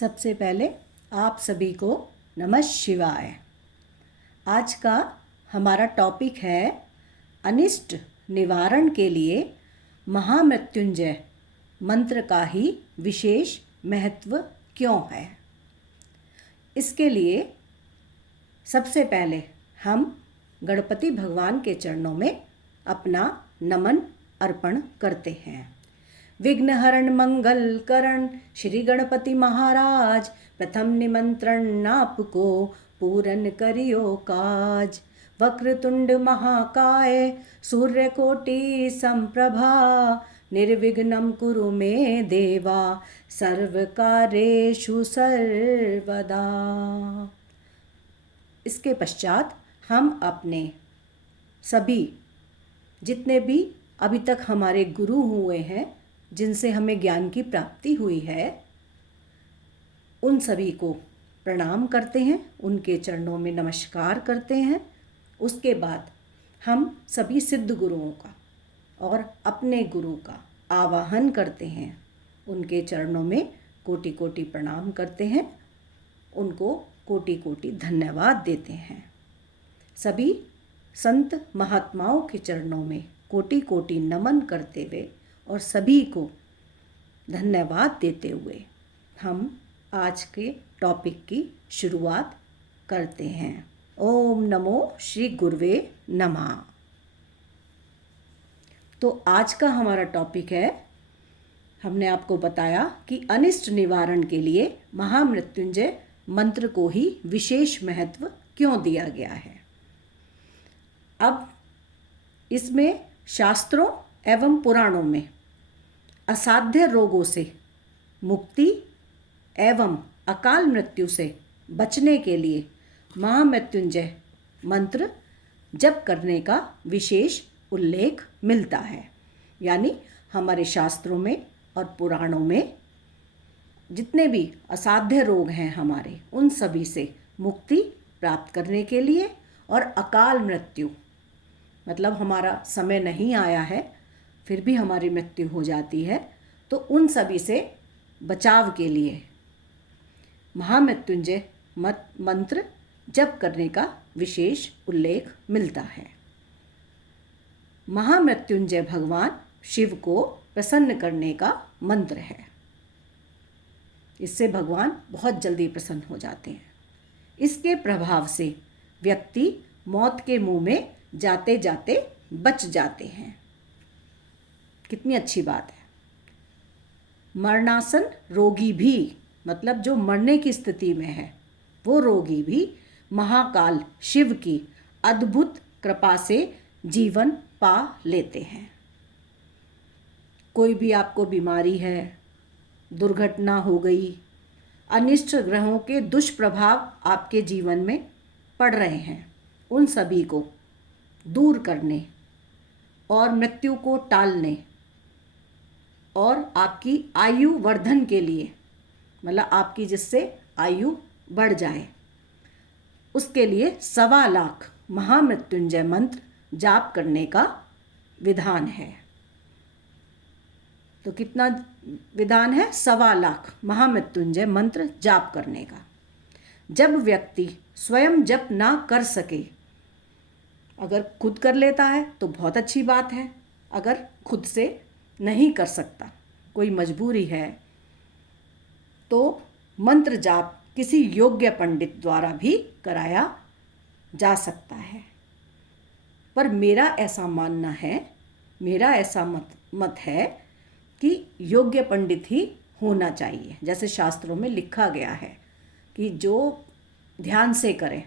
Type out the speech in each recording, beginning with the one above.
सबसे पहले आप सभी को नमः शिवाय। आज का हमारा टॉपिक है अनिष्ट निवारण के लिए महामृत्युंजय मंत्र का ही विशेष महत्व क्यों है। इसके लिए सबसे पहले हम गणपति भगवान के चरणों में अपना नमन अर्पण करते हैं। विघ्नहरण मंगल करण श्री गणपति महाराज, प्रथम निमंत्रण आपको पूरन करियो काज। वक्रतुंड महाकाय सूर्यकोटि संप्रभा, निर्विघ्नं कुरु मे देवा सर्वकार्येषु सर्वदा। इसके पश्चात हम अपने सभी जितने भी अभी तक हमारे गुरु हुए हैं, जिनसे हमें ज्ञान की प्राप्ति हुई है, उन सभी को प्रणाम करते हैं, उनके चरणों में नमस्कार करते हैं। उसके बाद हम सभी सिद्ध गुरुओं का और अपने गुरु का आवाहन करते हैं, उनके चरणों में कोटि कोटि प्रणाम करते हैं, उनको कोटि कोटि धन्यवाद देते हैं। सभी संत महात्माओं के चरणों में कोटि कोटि नमन करते हुए और सभी को धन्यवाद देते हुए हम आज के टॉपिक की शुरुआत करते हैं। ओम नमो श्री गुरुवे नमः। तो आज का हमारा टॉपिक है, हमने आपको बताया कि अनिष्ट निवारण के लिए महामृत्युंजय मंत्र को ही विशेष महत्व क्यों दिया गया है। अब इसमें शास्त्रों एवं पुराणों में असाध्य रोगों से मुक्ति एवं अकाल मृत्यु से बचने के लिए महामृत्युंजय मंत्र जप करने का विशेष उल्लेख मिलता है। यानी हमारे शास्त्रों में और पुराणों में जितने भी असाध्य रोग हैं हमारे, उन सभी से मुक्ति प्राप्त करने के लिए और अकाल मृत्यु मतलब हमारा समय नहीं आया है फिर भी हमारी मृत्यु हो जाती है, तो उन सभी से बचाव के लिए महामृत्युंजय मंत्र जप करने का विशेष उल्लेख मिलता है। महामृत्युंजय भगवान शिव को प्रसन्न करने का मंत्र है। इससे भगवान बहुत जल्दी प्रसन्न हो जाते हैं। इसके प्रभाव से व्यक्ति मौत के मुंह में जाते जाते बच जाते हैं। कितनी अच्छी बात है। मरणासन रोगी भी, मतलब जो मरने की स्थिति में है, वो रोगी भी महाकाल शिव की अद्भुत कृपा से जीवन पा लेते हैं। कोई भी आपको बीमारी है, दुर्घटना हो गई, अनिष्ट ग्रहों के दुष्प्रभाव आपके जीवन में पड़ रहे हैं, उन सभी को दूर करने और मृत्यु को टालने और आपकी आयु वर्धन के लिए, मतलब आपकी जिससे आयु बढ़ जाए, उसके लिए 1.25 लाख महामृत्युंजय मंत्र जाप करने का विधान है। तो कितना विधान है? 1.25 लाख महामृत्युंजय मंत्र जाप करने का। जब व्यक्ति स्वयं जप ना कर सके, अगर खुद कर लेता है तो बहुत अच्छी बात है। अगर खुद से नहीं कर सकता, कोई मजबूरी है, तो मंत्र जाप किसी योग्य पंडित द्वारा भी कराया जा सकता है। पर मेरा ऐसा मानना है, मेरा ऐसा मत है कि योग्य पंडित ही होना चाहिए। जैसे शास्त्रों में लिखा गया है कि जो ध्यान से करें,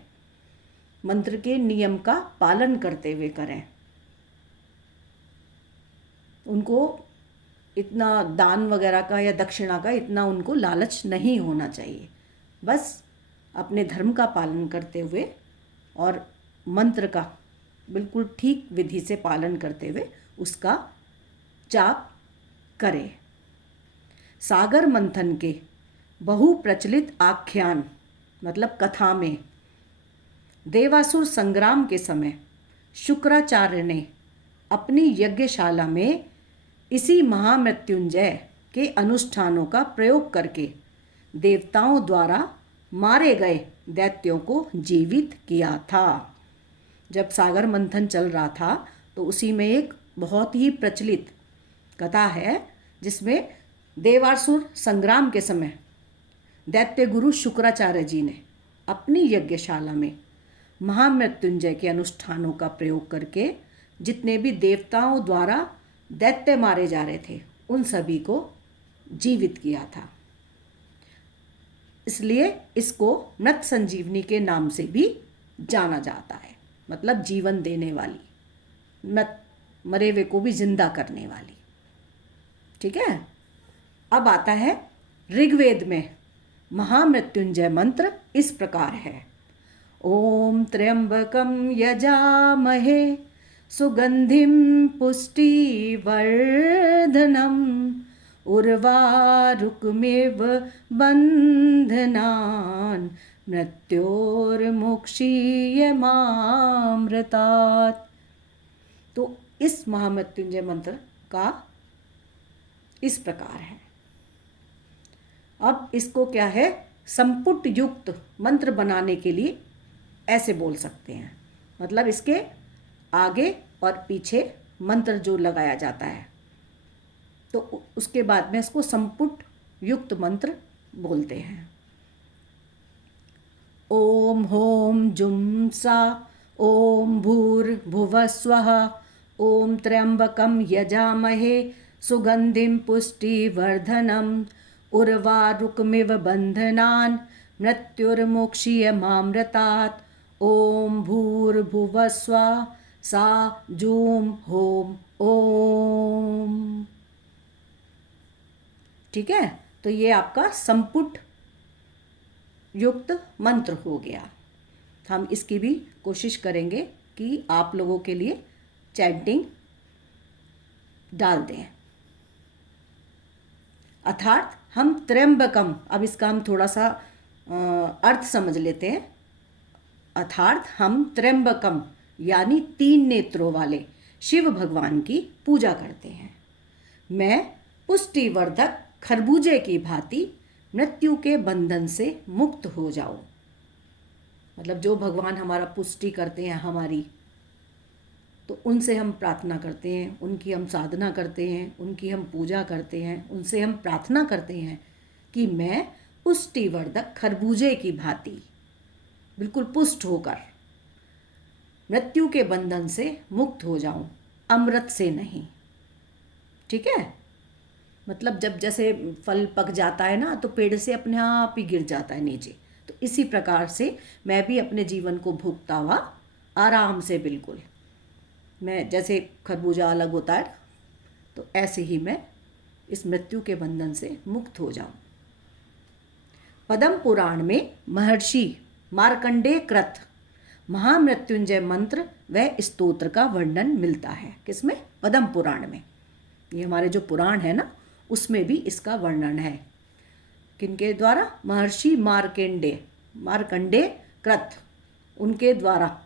मंत्र के नियम का पालन करते हुए करें, उनको इतना दान वगैरह का या दक्षिणा का इतना उनको लालच नहीं होना चाहिए। बस अपने धर्म का पालन करते हुए और मंत्र का बिल्कुल ठीक विधि से पालन करते हुए उसका जाप करें। सागर मंथन के बहुप्रचलित आख्यान मतलब कथा में देवासुर संग्राम के समय शुक्राचार्य ने अपनी यज्ञशाला में इसी महामृत्युंजय के अनुष्ठानों का प्रयोग करके देवताओं द्वारा मारे गए दैत्यों को जीवित किया था। जब सागर मंथन चल रहा था तो उसी में एक बहुत ही प्रचलित कथा है जिसमें देवासुर संग्राम के समय दैत्य गुरु शुक्राचार्य जी ने अपनी यज्ञशाला में महामृत्युंजय के अनुष्ठानों का प्रयोग करके जितने भी देवताओं द्वारा दैत्य मारे जा रहे थे उन सभी को जीवित किया था। इसलिए इसको मृत संजीवनी के नाम से भी जाना जाता है, मतलब जीवन देने वाली, मरे हुए को भी जिंदा करने वाली। ठीक है। अब आता है ऋग्वेद में महामृत्युंजय मंत्र इस प्रकार है। ओम त्र्यंबकम यजामहे सुगंधिम पुष्टिवर्धनम उर्वारुकमेव बंधनान् मृत्योर्मुक्षीयमामृतात्। तो इस महामृत्युंजय मंत्र का इस प्रकार है। अब इसको क्या है, संपुट युक्त मंत्र बनाने के लिए ऐसे बोल सकते हैं, मतलब इसके आगे और पीछे मंत्र जो लगाया जाता है तो उसके बाद में इसको संपुट युक्त मंत्र बोलते हैं। ओम होम जुम सा ओम भूर्भुवः स्वः ओम त्र्यंबकम यजामहे सुगंधिम पुष्टिवर्धनम उर्वारुकमिव बंधनान् मृत्युर्मुक्षीयमामृतात् ओम भूर्भुवः स्वः सा जूम होम ओम। ठीक है, तो ये आपका संपुट युक्त मंत्र हो गया। हम इसकी भी कोशिश करेंगे कि आप लोगों के लिए चैंटिंग डाल दें। अर्थात हम त्र्यंबकम, अब इसका हम थोड़ा सा अर्थ समझ लेते हैं। अर्थात हम त्र्यंबकम यानी 3 नेत्रों वाले शिव भगवान की पूजा करते हैं। मैं पुष्टिवर्धक खरबूजे की भांति मृत्यु के बंधन से मुक्त हो जाऊं। मतलब जो भगवान हमारा पुष्टि करते हैं हमारी, तो उनसे हम प्रार्थना करते हैं, उनकी हम साधना करते हैं, उनकी हम पूजा करते हैं, उनसे हम प्रार्थना करते हैं कि मैं पुष्टिवर्धक खरबूजे की भांति बिल्कुल पुष्ट होकर मृत्यु के बंधन से मुक्त हो जाऊं, अमृत से नहीं। ठीक है, मतलब जब जैसे फल पक जाता है ना तो पेड़ से अपने आप ही गिर जाता है नीचे, तो इसी प्रकार से मैं भी अपने जीवन को भोगता हुआ आराम से, बिल्कुल मैं जैसे खरबूजा अलग होता है तो ऐसे ही मैं इस मृत्यु के बंधन से मुक्त हो जाऊं। पद्म पुराण में महर्षि मार्कंडेय कृत महामृत्युंजय मंत्र व स्तोत्र का वर्णन मिलता है। किसमें? पद्म पुराण में। ये हमारे जो पुराण है ना उसमें भी इसका वर्णन है। किनके द्वारा? महर्षि मार्कंडेय कृत, उनके द्वारा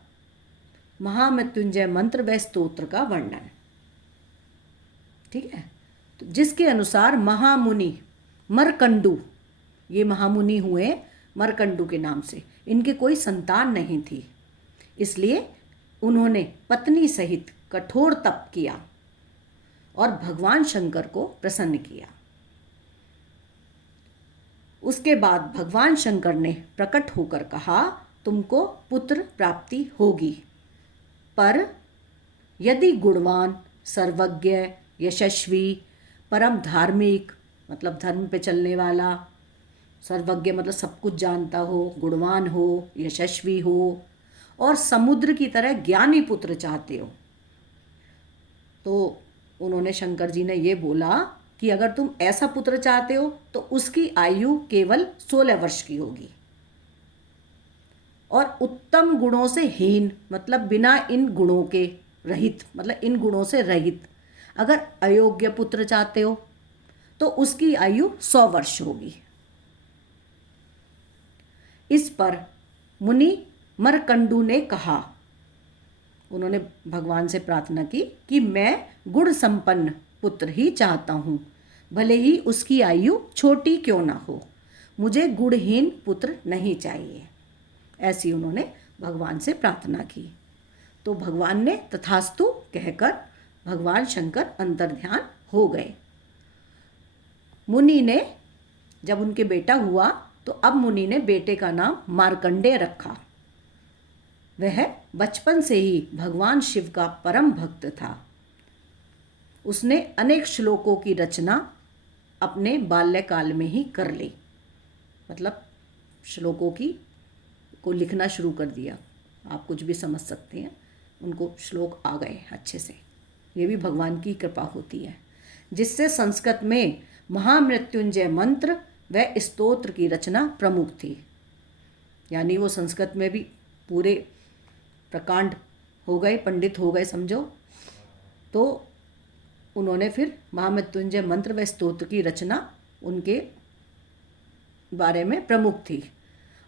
महामृत्युंजय मंत्र व स्तोत्र का वर्णन। ठीक है, तो जिसके अनुसार महामुनि मरकंडू, ये महामुनि हुए मरकंडू के नाम से, इनके कोई संतान नहीं थी, इसलिए उन्होंने पत्नी सहित कठोर तप किया और भगवान शंकर को प्रसन्न किया। उसके बाद भगवान शंकर ने प्रकट होकर कहा, तुमको पुत्र प्राप्ति होगी, पर यदि गुणवान, सर्वज्ञ, यशस्वी, परम धार्मिक मतलब धर्म पे चलने वाला, सर्वज्ञ मतलब सब कुछ जानता हो, गुणवान हो, यशस्वी हो और समुद्र की तरह ज्ञानी पुत्र चाहते हो। तो उन्होंने, शंकर जी ने ये बोला कि अगर तुम ऐसा पुत्र चाहते हो तो उसकी आयु केवल 16 वर्ष की होगी और उत्तम गुणों से हीन मतलब बिना इन गुणों के रहित, मतलब इन गुणों से रहित। अगर अयोग्य पुत्र चाहते हो तो उसकी आयु 100 वर्ष होगी। इस पर मुनि मरकंडू ने कहा, उन्होंने भगवान से प्रार्थना की कि मैं गुण संपन्न पुत्र ही चाहता हूँ, भले ही उसकी आयु छोटी क्यों ना हो। मुझे गुणहीन पुत्र नहीं चाहिए। ऐसी उन्होंने भगवान से प्रार्थना की। तो भगवान ने तथास्तु कहकर भगवान शंकर अंतर्ध्यान हो गए। मुनि ने जब उनके बेटा हुआ तो अब मुनि ने बेटे का नाम मार्कंडेय रखा। वह बचपन से ही भगवान शिव का परम भक्त था। उसने अनेक श्लोकों की रचना अपने बाल्यकाल में ही कर ली, मतलब श्लोकों को लिखना शुरू कर दिया। आप कुछ भी समझ सकते हैं, उनको श्लोक आ गए अच्छे से। ये भी भगवान की कृपा होती है, जिससे संस्कृत में महामृत्युंजय मंत्र व स्तोत्र की रचना प्रमुख थी। यानी वो संस्कृत में भी पूरे प्रकांड हो गए, पंडित हो गए समझो। तो उन्होंने फिर महामृत्युंजय मंत्र व स्तोत्र की रचना उनके बारे में प्रमुख थी।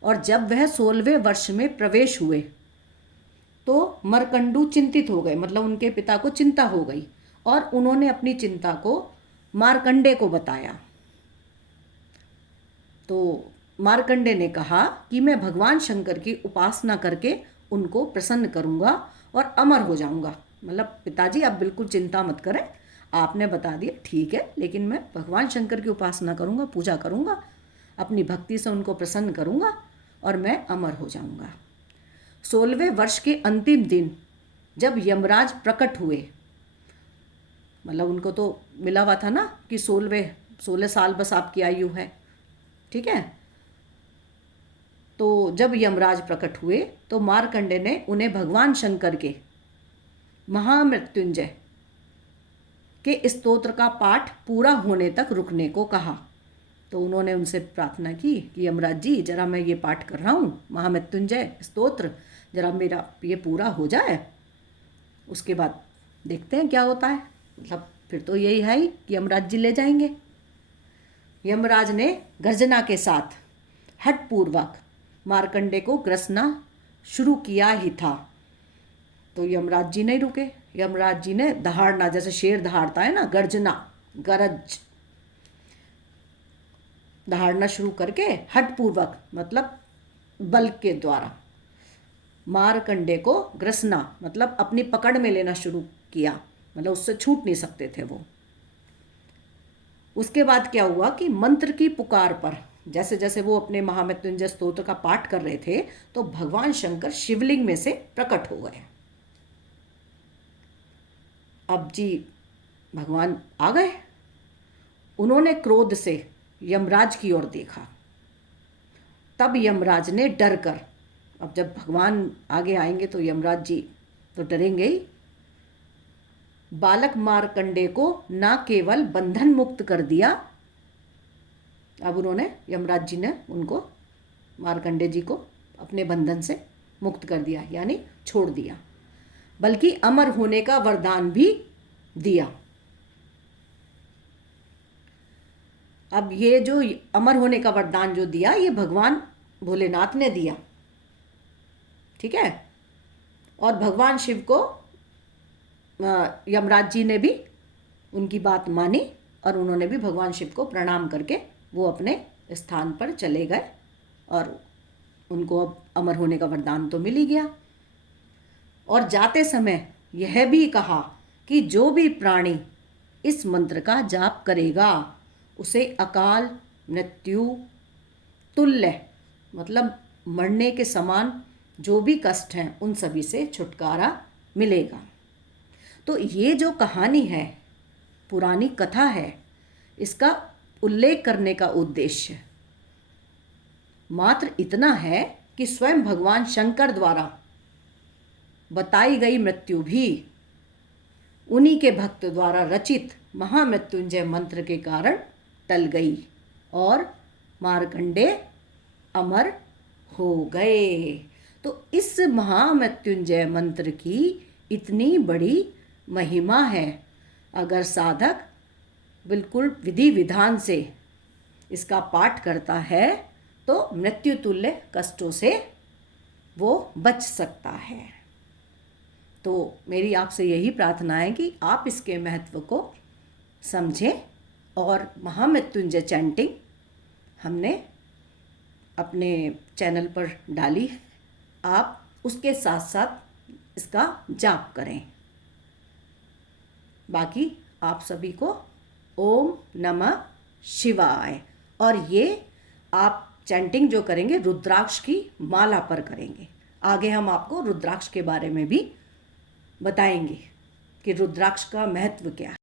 और जब वह 16वें वर्ष में प्रवेश हुए तो मरकंडू चिंतित हो गए, मतलब उनके पिता को चिंता हो गई और उन्होंने अपनी चिंता को मार्कंडे को बताया। तो मार्कंडे ने कहा कि मैं भगवान शंकर की उपासना करके उनको प्रसन्न करूंगा और अमर हो जाऊंगा। मतलब पिताजी आप बिल्कुल चिंता मत करें, आपने बता दिया ठीक है, लेकिन मैं भगवान शंकर की उपासना करूंगा, पूजा करूंगा, अपनी भक्ति से उनको प्रसन्न करूंगा और मैं अमर हो जाऊंगा। 16वें वर्ष के अंतिम दिन जब यमराज प्रकट हुए, मतलब उनको तो मिला हुआ था ना कि 16 साल बस आपकी आयु है, ठीक है। तो जब यमराज प्रकट हुए तो मार्कंडे ने उन्हें भगवान शंकर के महामृत्युंजय के स्तोत्र का पाठ पूरा होने तक रुकने को कहा। तो उन्होंने उनसे प्रार्थना की कि यमराज जी जरा मैं ये पाठ कर रहा हूँ महामृत्युंजय स्तोत्र, जरा मेरा ये पूरा हो जाए, उसके बाद देखते हैं क्या होता है। मतलब फिर तो यही है ही कि यमराज जी ले जाएंगे। यमराज ने गर्जना के साथ हठपूर्वक मार्कंडे को ग्रसना शुरू किया ही था। तो यमराज जी नहीं रुके। यमराज जी ने दहाड़ना, जैसे शेर दहाड़ता है ना, गर्जना, गरज, दहाड़ना शुरू करके हठपूर्वक मतलब बल के द्वारा मार्कंडे को ग्रसना मतलब अपनी पकड़ में लेना शुरू किया, मतलब उससे छूट नहीं सकते थे वो। उसके बाद क्या हुआ कि मंत्र की पुकार पर जैसे जैसे वो अपने महामृत्युंजय स्तोत्र का पाठ कर रहे थे तो भगवान शंकर शिवलिंग में से प्रकट हो गए। अब जी भगवान आ गए। उन्होंने क्रोध से यमराज की ओर देखा। तब यमराज ने डर कर, अब जब भगवान आगे आएंगे तो यमराज जी तो डरेंगे ही, बालक मार्कंडे को न केवल बंधन मुक्त कर दिया, अब उन्होंने यमराज जी ने उनको, मार्कंडे जी को अपने बंधन से मुक्त कर दिया, यानी छोड़ दिया, बल्कि अमर होने का वरदान भी दिया। अब ये जो अमर होने का वरदान जो दिया ये भगवान भोलेनाथ ने दिया, ठीक है। और भगवान शिव को यमराज जी ने भी उनकी बात मानी और उन्होंने भी भगवान शिव को प्रणाम करके वो अपने स्थान पर चले गए और उनको अब अमर होने का वरदान तो मिल ही गया। और जाते समय यह भी कहा कि जो भी प्राणी इस मंत्र का जाप करेगा उसे अकाल मृत्यु तुल्य मतलब मरने के समान जो भी कष्ट हैं उन सभी से छुटकारा मिलेगा। तो ये जो कहानी है, पुरानी कथा है, इसका उल्लेख करने का उद्देश्य मात्र इतना है कि स्वयं भगवान शंकर द्वारा बताई गई मृत्यु भी उन्हीं के भक्त द्वारा रचित महामृत्युंजय मंत्र के कारण टल गई और मार्कंडे अमर हो गए। तो इस महामृत्युंजय मंत्र की इतनी बड़ी महिमा है, अगर साधक बिल्कुल विधि विधान से इसका पाठ करता है तो मृत्यु तुल्य कष्टों से वो बच सकता है। तो मेरी आपसे यही प्रार्थना है कि आप इसके महत्व को समझें और महामृत्युंजय चैंटिंग हमने अपने चैनल पर डाली है, आप उसके साथ साथ इसका जाप करें। बाकी आप सभी को ओम नमः शिवाय। और ये आप चैंटिंग जो करेंगे रुद्राक्ष की माला पर करेंगे। आगे हम आपको रुद्राक्ष के बारे में भी बताएंगे कि रुद्राक्ष का महत्व क्या है।